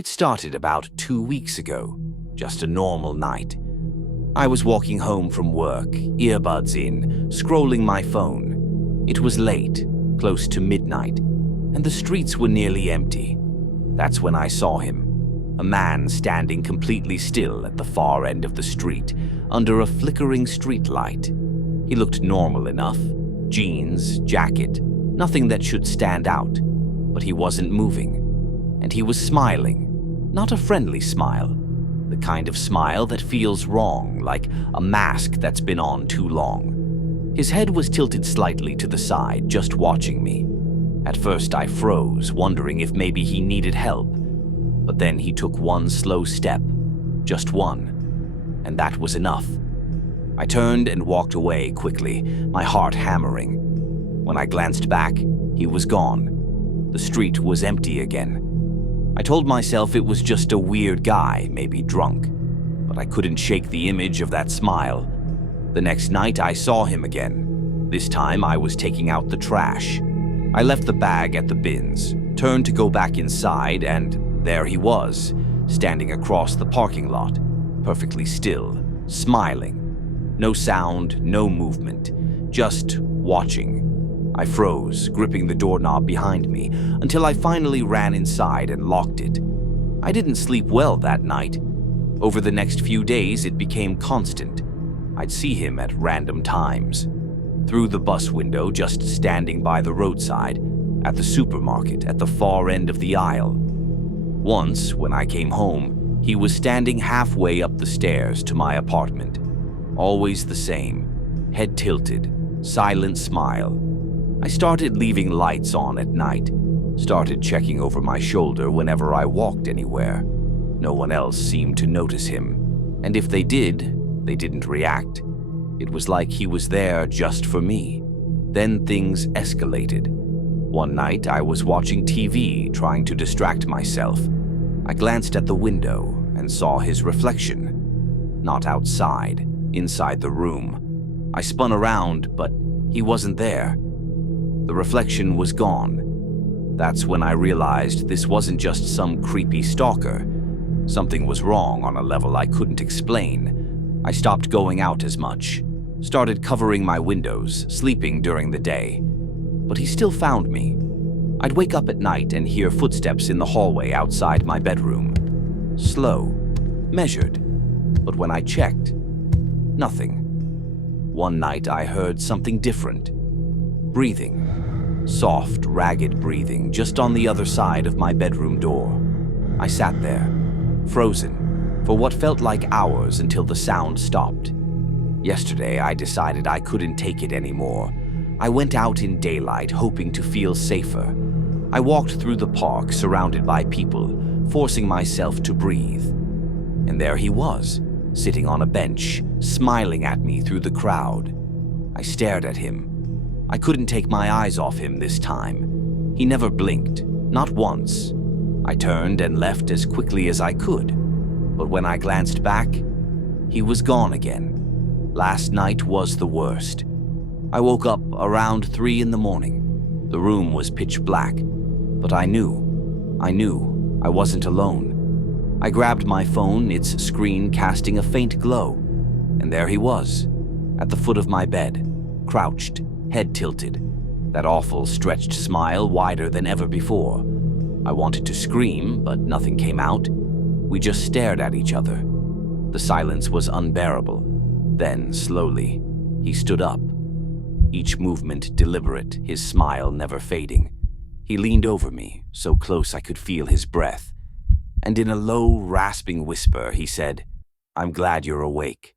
It started about 2 weeks ago, just a normal night. I was walking home from work, earbuds in, scrolling my phone. It was late, close to midnight, and the streets were nearly empty. That's when I saw him, a man standing completely still at the far end of the street, under a flickering streetlight. He looked normal enough, jeans, jacket, nothing that should stand out, but he wasn't moving. And he was smiling, not a friendly smile, the kind of smile that feels wrong, like a mask that's been on too long. His head was tilted slightly to the side, just watching me. At first I froze, wondering if maybe he needed help. But then he took one slow step, just one, and that was enough. I turned and walked away quickly, my heart hammering. When I glanced back, he was gone. The street was empty again. I told myself it was just a weird guy, maybe drunk, but I couldn't shake the image of that smile. The next night I saw him again. This time I was taking out the trash. I left the bag at the bins, turned to go back inside, and there he was, standing across the parking lot, perfectly still, smiling. No sound, no movement, just watching. I froze, gripping the doorknob behind me, until I finally ran inside and locked it. I didn't sleep well that night. Over the next few days, it became constant. I'd see him at random times. Through the bus window, just standing by the roadside, at the supermarket, at the far end of the aisle. Once, when I came home, he was standing halfway up the stairs to my apartment. Always the same, head tilted, silent smile. I started leaving lights on at night, started checking over my shoulder whenever I walked anywhere. No one else seemed to notice him, and if they did, they didn't react. It was like he was there just for me. Then things escalated. One night I was watching TV, trying to distract myself. I glanced at the window and saw his reflection. Not outside, inside the room. I spun around, but he wasn't there. The reflection was gone. That's when I realized this wasn't just some creepy stalker. Something was wrong on a level I couldn't explain. I stopped going out as much, started covering my windows, sleeping during the day. But he still found me. I'd wake up at night and hear footsteps in the hallway outside my bedroom. Slow, measured. But when I checked, nothing. One night I heard something different. Breathing. Soft, ragged breathing just on the other side of my bedroom door. I sat there, frozen, for what felt like hours until the sound stopped. Yesterday, I decided I couldn't take it anymore. I went out in daylight, hoping to feel safer. I walked through the park, surrounded by people, forcing myself to breathe. And there he was, sitting on a bench, smiling at me through the crowd. I stared at him. I couldn't take my eyes off him this time. He never blinked, not once. I turned and left as quickly as I could. But when I glanced back, he was gone again. Last night was the worst. I woke up around 3 in the morning. The room was pitch black, but I knew I wasn't alone. I grabbed my phone, its screen casting a faint glow, and there he was, at the foot of my bed, crouched, head tilted, that awful stretched smile wider than ever before. I wanted to scream, but nothing came out. We just stared at each other. The silence was unbearable. Then, slowly, he stood up. Each movement deliberate, his smile never fading. He leaned over me, so close I could feel his breath. And in a low, rasping whisper, he said, "I'm glad you're awake."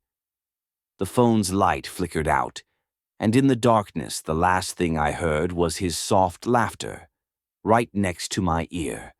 The phone's light flickered out, and in the darkness, the last thing I heard was his soft laughter, right next to my ear.